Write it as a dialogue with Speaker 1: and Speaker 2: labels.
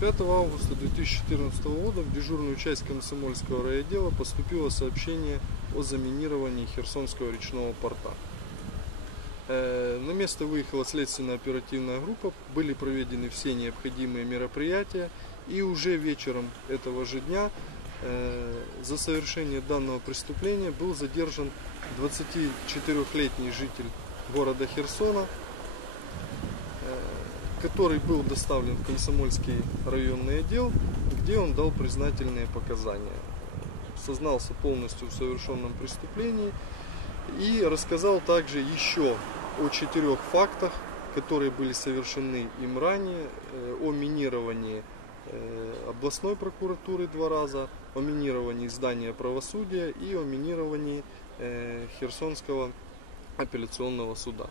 Speaker 1: 5 августа 2014 года в дежурную часть комсомольского райотдела поступило сообщение о заминировании Херсонского речного порта. Э, На место выехала следственно-оперативная группа, были проведены все необходимые мероприятия и уже вечером этого же дня э, за совершение данного преступления был задержан 24-летний житель города Херсона, э, который был доставлен в Комсомольский районный отдел, где он дал признательные показания. Сознался полностью в совершенном преступлении и рассказал также еще о четырех фактах, которые были совершены им ранее, э, о минировании э, областной прокуратуры два раза, о минировании здания правосудия и о минировании э, Херсонского апелляционного суда.